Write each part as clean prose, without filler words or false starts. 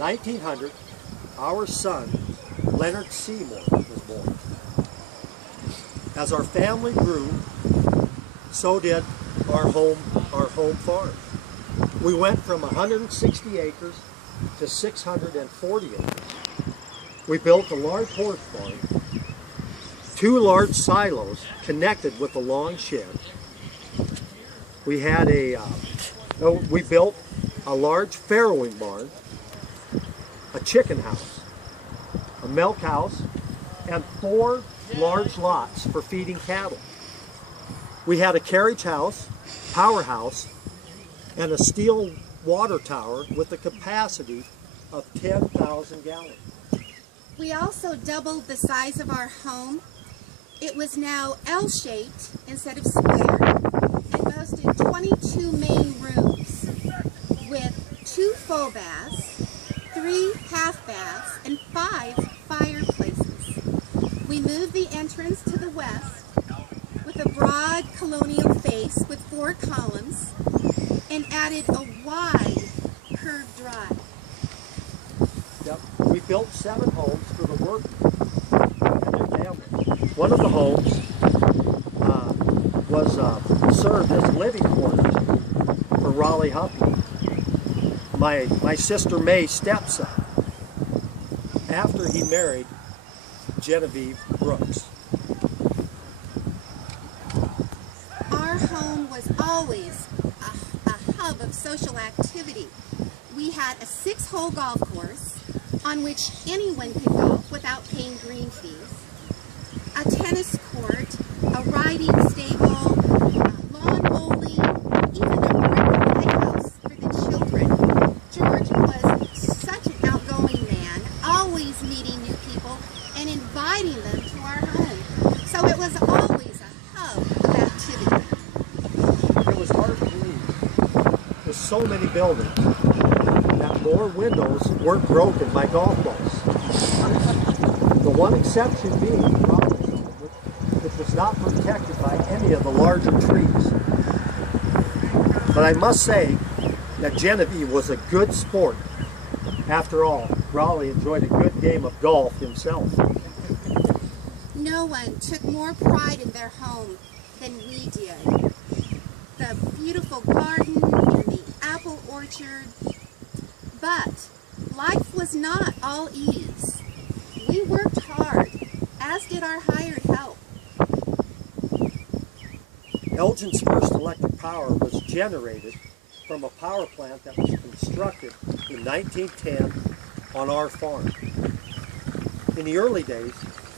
1900, our son, Leonard Seymour, was born. As our family grew, so did our home farm. We went from 160 acres to 640 acres. We built a large horse barn, 2 large silos connected with a long shed. We had we built a large farrowing barn, a chicken house, a milk house, and 4 large lots for feeding cattle. We had a carriage house, powerhouse, and a steel water tower with a capacity of 10,000 gallons. We also doubled the size of our home. It was now L-shaped instead of square and boasted 22 main rooms with 2 full baths, 3 half baths, and 5 fireplaces. We moved the entrance to the west with a broad colonial face with 4 columns and added a wide curved drive. Yep. We built 7 homes for the workers and their families. One of the homes served as living quarters for Raleigh Huffy, my sister May's stepson, after he married Genevieve Brooks. Our home was always a hub of social activity. We had a 6-hole golf course on which anyone could golf without paying green fees, a tennis court, a riding stable, lawn bowling, even a brick playhouse for the children. George was such an outgoing man, always meeting new people and inviting them to our home. So it was always a hub of activity. It was hard to believe, with so many buildings, that more windows weren't broken by golf balls. The one exception being the Roberts home, which was not protected by any of the larger trees. But I must say that Genevieve was a good sport. After all, Raleigh enjoyed a good game of golf himself. No one took more pride in their home than we did. The beautiful garden and the apple orchard. But life was not all ease. We worked hard, as did our hired help. Elgin's first electric power was generated from a power plant that was constructed in 1910 on our farm. In the early days,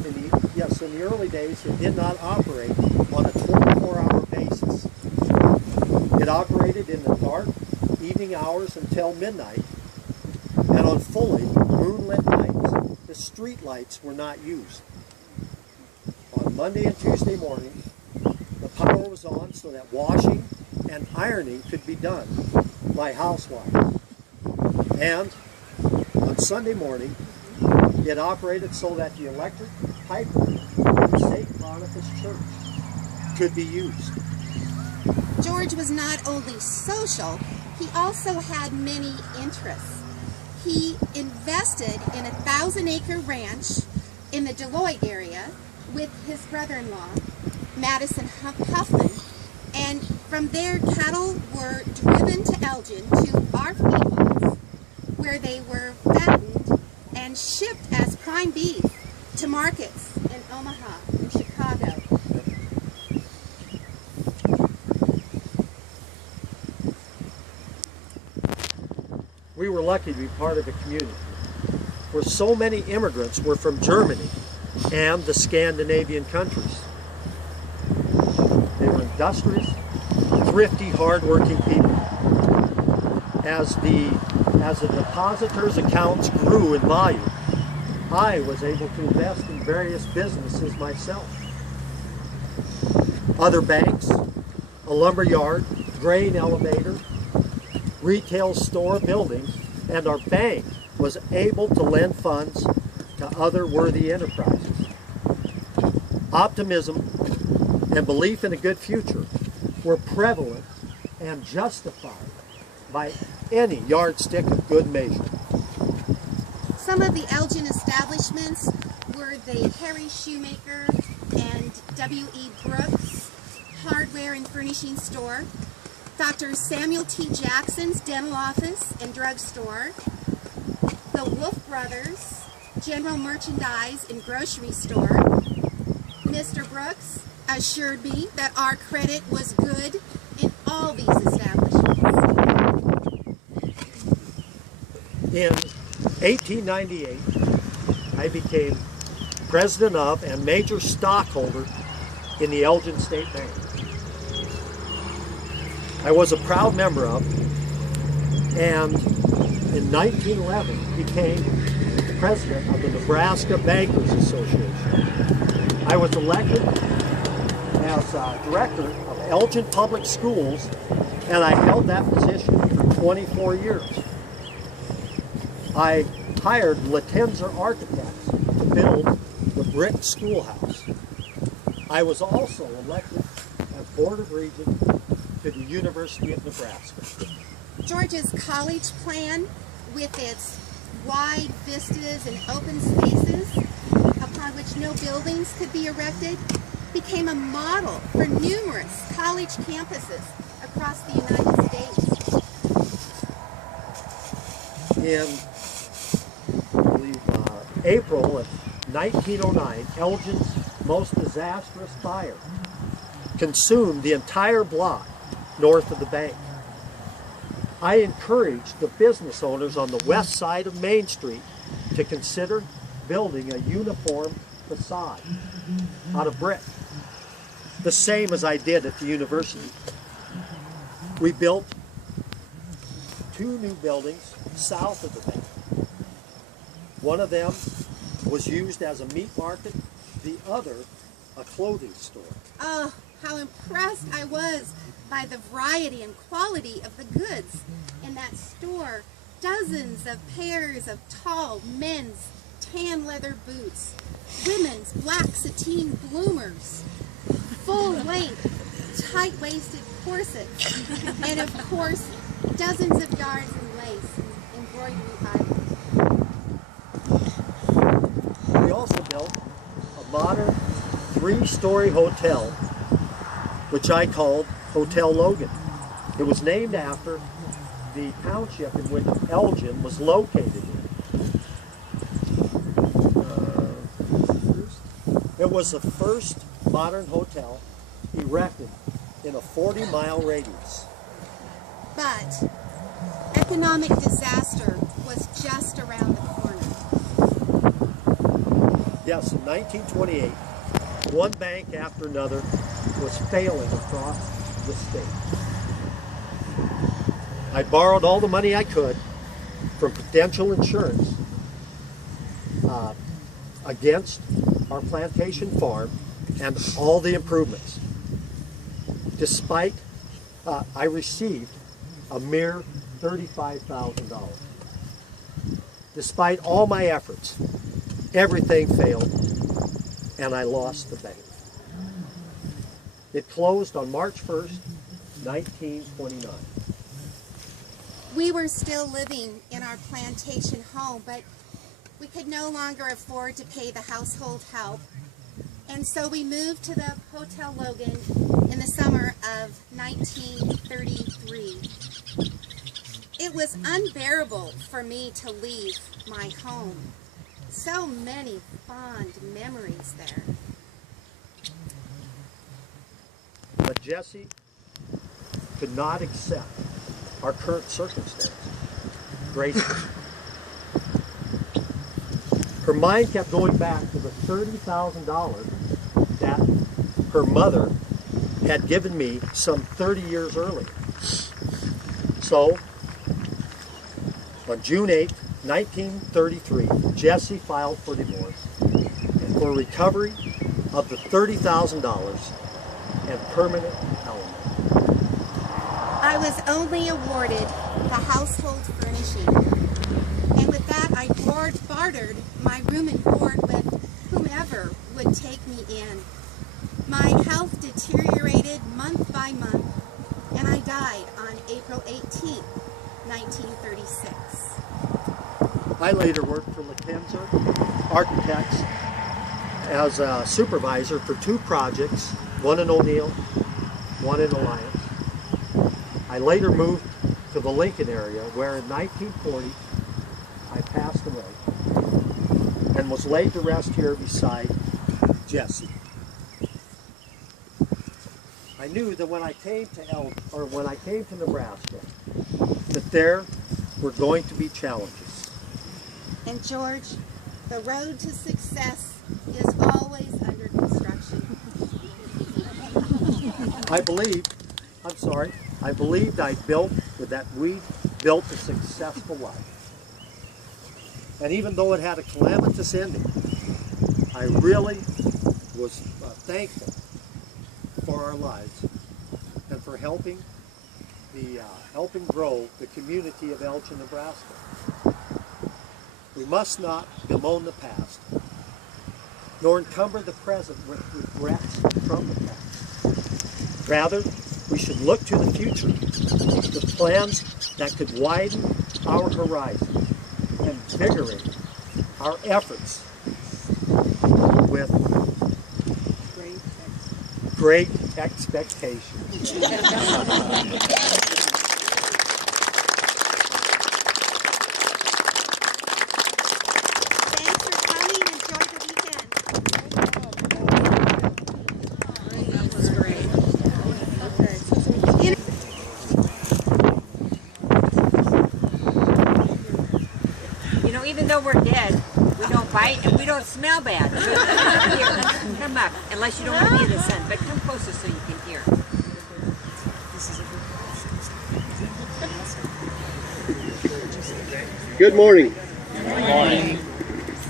it did not operate on a 24-hour basis. It operated in the dark evening hours until midnight, and on fully moonlit nights, the street lights were not used. On Monday and Tuesday mornings, the power was on so that washing and ironing could be done by housewives. And on Sunday morning, it operated so that the electric pipeline in St. Boniface Church could be used. George was not only social, he also had many interests. He invested in a 1,000-acre ranch in the Deloitte area with his brother-in-law, Madison Huffman, and from there cattle were driven to Elgin to our feedlots, where they were fattened and shipped as prime beef to markets in Omaha and Chicago. We were lucky to be part of a community where so many immigrants were from Germany and the Scandinavian countries. They were industrious, thrifty, hard-working people. As the depositors' accounts grew in volume, I was able to invest in various businesses myself. Other banks, a lumber yard, grain elevator, retail store buildings, and our bank was able to lend funds to other worthy enterprises. Optimism and belief in a good future were prevalent and justified by any yardstick of good measure. Some of the Elgin establishments were the Harry Shoemaker and W.E. Brooks hardware and furnishing store, Dr. Samuel T. Jackson's dental office and drugstore, the Wolf Brothers general merchandise and grocery store. Mr. Brooks assured me that our credit was good in all these establishments. In 1898, I became president of and major stockholder in the Elgin State Bank. I was a proud member of, and in 1911 became president of the Nebraska Bankers Association. I was elected as director of Elgin Public Schools, and I held that position for 24 years. I hired Latenza architects to build the brick schoolhouse. I was also elected as Board of Regents to the University of Nebraska. Georgia's college plan, with its wide vistas and open spaces upon which no buildings could be erected, became a model for numerous college campuses across the United States. In April of 1909, Elgin's most disastrous fire consumed the entire block north of the bank. I encouraged the business owners on the west side of Main Street to consider building a uniform facade out of brick, the same as I did at the university. We built 2 new buildings south of the bank. One of them was used as a meat market, the other a clothing store. Oh, how impressed I was by the variety and quality of the goods in that store. Dozens of pairs of tall men's tan leather boots, women's black sateen bloomers, full-length, tight-waisted corsets, and of course, dozens of yards in lace and embroidery items. We also built a modern 3-story hotel, which I called Hotel Logan. It was named after the township in which Elgin was located in. It was the first modern hotel erected in a 40-mile radius. But economic disaster was just around the corner. Yes, in 1928, one bank after another was failing across the state. I borrowed all the money I could from Prudential Insurance against our plantation farm and all the improvements. Despite, I received a mere $35,000. Despite all my efforts, everything failed and I lost the bank. It closed on March 1st, 1929. We were still living in our plantation home, but we could no longer afford to pay the household help. And so we moved to the Hotel Logan in the summer of 1933. It was unbearable for me to leave my home. So many fond memories there. But Jessie could not accept our current circumstance gracefully. Her mind kept going back to the $30,000 that her mother had given me some 30 years earlier. So, on June 8, 1933, Jessie filed for divorce and for recovery of the $30,000 and permanent element. I was only awarded the household furnishing, and with that I bartered my room and board with whomever would take me in. My health deteriorated month by month, and I died on April 18, 1936. I later worked for LaKenzer Architects as a supervisor for 2 projects, one in O'Neill, one in Alliance. I later moved to the Lincoln area where in 1940 I passed away and was laid to rest here beside Jesse. I knew that when I came to Nebraska, that there were going to be challenges. And George, the road to success is always under construction. I believed we built a successful life. And even though it had a calamitous ending, I really was thankful for our lives and for helping grow the community of Elgin, Nebraska. We must not bemoan the past, nor encumber the present with regrets from the past. Rather, we should look to the future with plans that could widen our horizon and invigorate our efforts with great expectations. Thanks for coming. Enjoy the weekend. That was great. You know, even though we're dead, we don't bite and we don't smell bad. So here, come up, unless you don't want to be in the sun, but come closer so you can hear. Good morning. Good morning.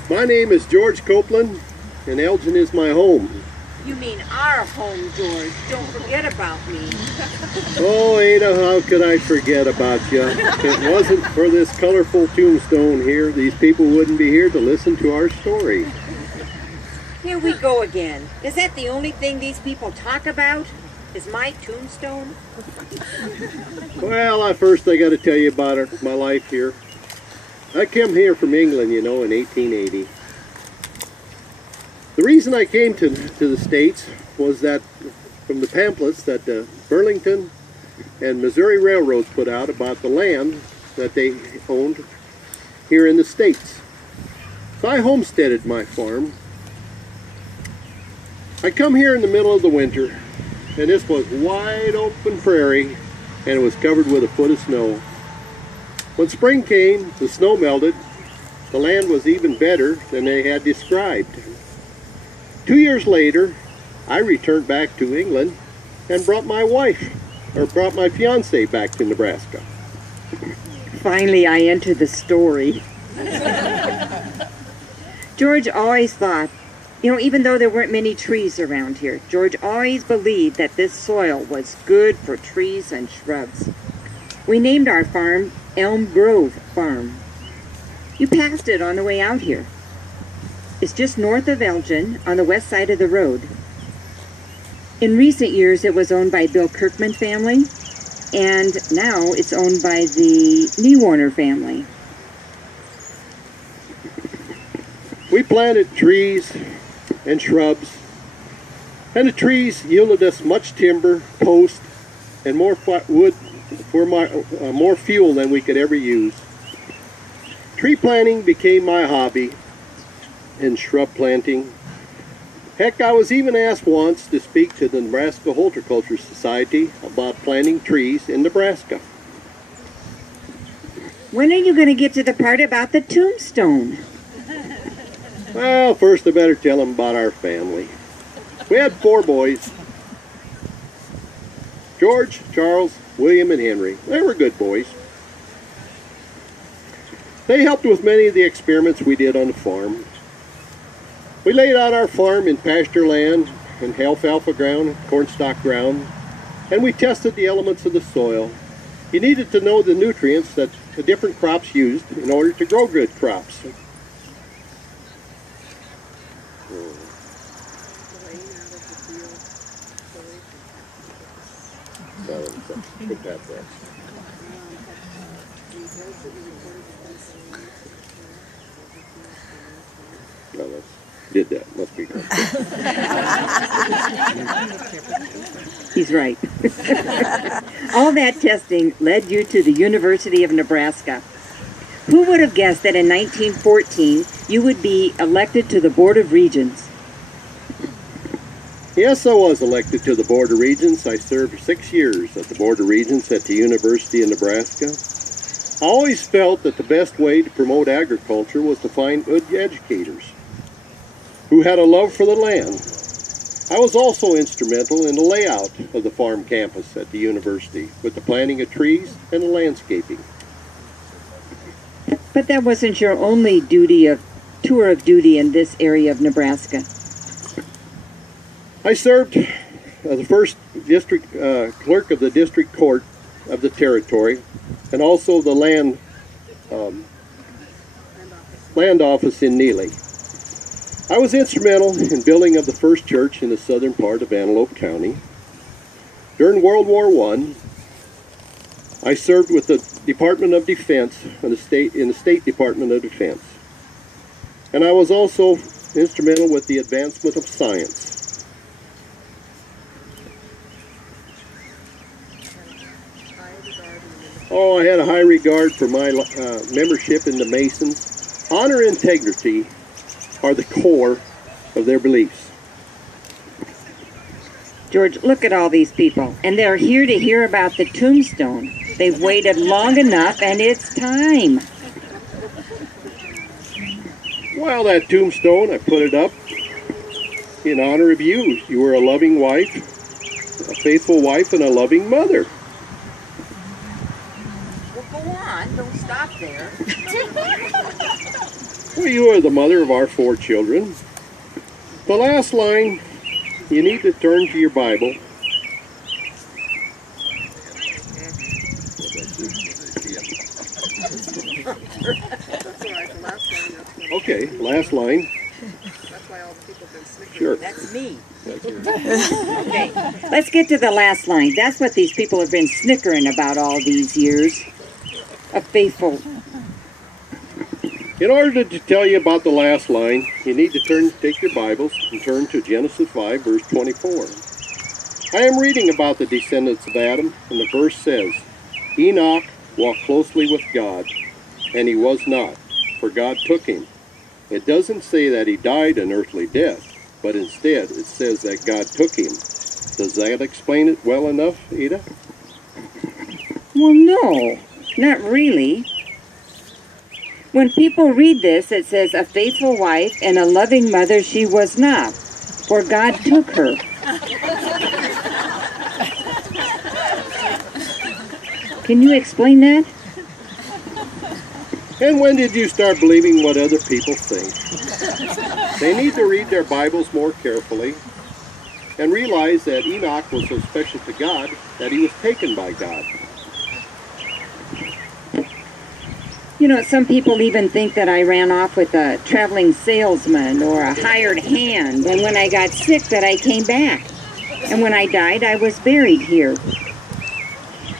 My name is George Copeland, and Elgin is my home. You mean our home, George. Don't forget about me. Oh, Ada, how could I forget about you? If it wasn't for this colorful tombstone here, these people wouldn't be here to listen to our story. Here we go again. Is that the only thing these people talk about? Is my tombstone? Well, first I got to tell you about my life here. I came here from England, you know, in 1880. The reason I came to the States was that from the pamphlets that the Burlington and Missouri Railroads put out about the land that they owned here in the States. So I homesteaded my farm. I come here in the middle of the winter, and this was wide open prairie, and it was covered with a foot of snow. When spring came, the snow melted. The land was even better than they had described. 2 years later, I returned back to England and brought my fiancée back to Nebraska. Finally, I entered the story. George always thought, you know, even though there weren't many trees around here, George always believed that this soil was good for trees and shrubs. We named our farm Elm Grove Farm. You passed it on the way out here. It's just north of Elgin on the west side of the road. In recent years, it was owned by Bill Kirkman family, and now it's owned by the Newarner family. We planted trees and shrubs, and the trees yielded us much timber, post, and more wood for more fuel than we could ever use. Tree planting became my hobby, and shrub planting. Heck, I was even asked once to speak to the Nebraska Horticulture Society about planting trees in Nebraska. When are you going to get to the part about the tombstone? Well, first I better tell them about our family. We had 4 boys. George, Charles, William, and Henry. They were good boys. They helped with many of the experiments we did on the farm. We laid out our farm in pasture land and alfalfa ground, cornstalk ground, and we tested the elements of the soil. You needed to know the nutrients that the different crops used in order to grow good crops. No, did that. Must be good. He's right. All that testing led you to the University of Nebraska. Who would have guessed that in 1914 you would be elected to the Board of Regents? Yes, I was elected to the Board of Regents. I served 6 years at the Board of Regents at the University of Nebraska. I always felt that the best way to promote agriculture was to find good educators who had a love for the land. I was also instrumental in the layout of the farm campus at the university with the planting of trees and the landscaping. But that wasn't your only tour of duty in this area of Nebraska. I served as the first district clerk of the district court of the territory, and also the land office in Neely. I was instrumental in building of the first church in the southern part of Antelope County. During World War I, I served with the Department of Defense in the State Department of Defense. And I was also instrumental with the advancement of science. Oh, I had a high regard for my membership in the Masons. Honor and integrity are the core of their beliefs. George, look at all these people, and they're here to hear about the tombstone. They've waited long enough, and it's time. Well, that tombstone, I put it up in honor of you. You were a loving wife, a faithful wife, and a loving mother. Well, go on. Don't stop there. Well, you are the mother of our 4 children. The last line, you need to turn to your Bible. Okay, last line. That's why all the people have been snickering. Sure. That's me. Okay, let's get to the last line. That's what these people have been snickering about all these years. A faithful. In order to tell you about the last line, you need to take your Bibles and turn to Genesis 5, verse 24. I am reading about the descendants of Adam, and the verse says, Enoch walked closely with God, and he was not, for God took him. It doesn't say that he died an earthly death, but instead it says that God took him. Does that explain it well enough, Ada? Well, no, not really. When people read this, it says, a faithful wife and a loving mother she was not, for God took her. Can you explain that? And when did you start believing what other people think? They need to read their Bibles more carefully and realize that Enoch was so special to God that he was taken by God. You know, some people even think that I ran off with a traveling salesman or a hired hand, and when I got sick that I came back. And when I died, I was buried here.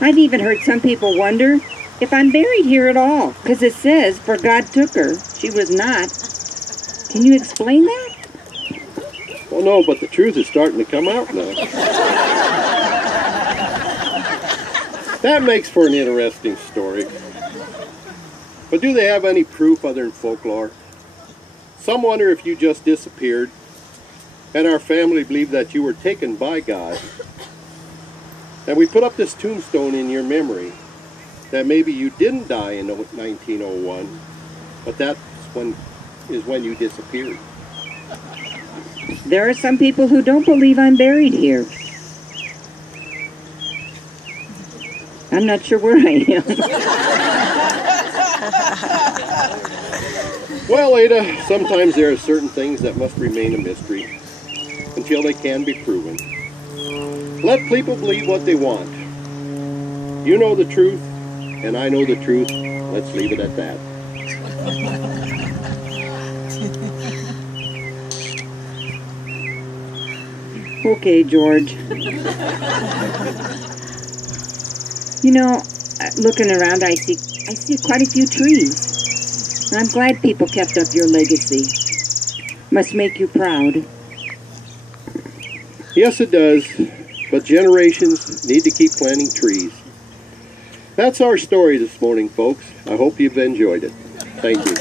I've even heard some people wonder if I'm buried here at all, because it says, for God took her. She was not. Can you explain that? Well, no, but the truth is starting to come out now. That makes for an interesting story. But do they have any proof other than folklore? Some wonder if you just disappeared, and our family believed that you were taken by God. And we put up this tombstone in your memory, that maybe you didn't die in 1901, but that is when you disappeared. There are some people who don't believe I'm buried here. I'm not sure where I am. Well, Ada, sometimes there are certain things that must remain a mystery until they can be proven. Let people believe what they want. You know the truth, and I know the truth. Let's leave it at that. Okay, George. You know, looking around, I see quite a few trees. And I'm glad people kept up your legacy. Must make you proud. Yes, it does, but generations need to keep planting trees. That's our story this morning, folks. I hope you've enjoyed it. Thank you.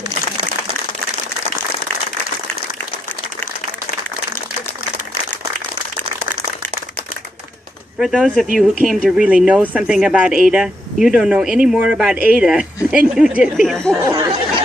For those of you who came to really know something about Ada, you don't know any more about Ada than you did before.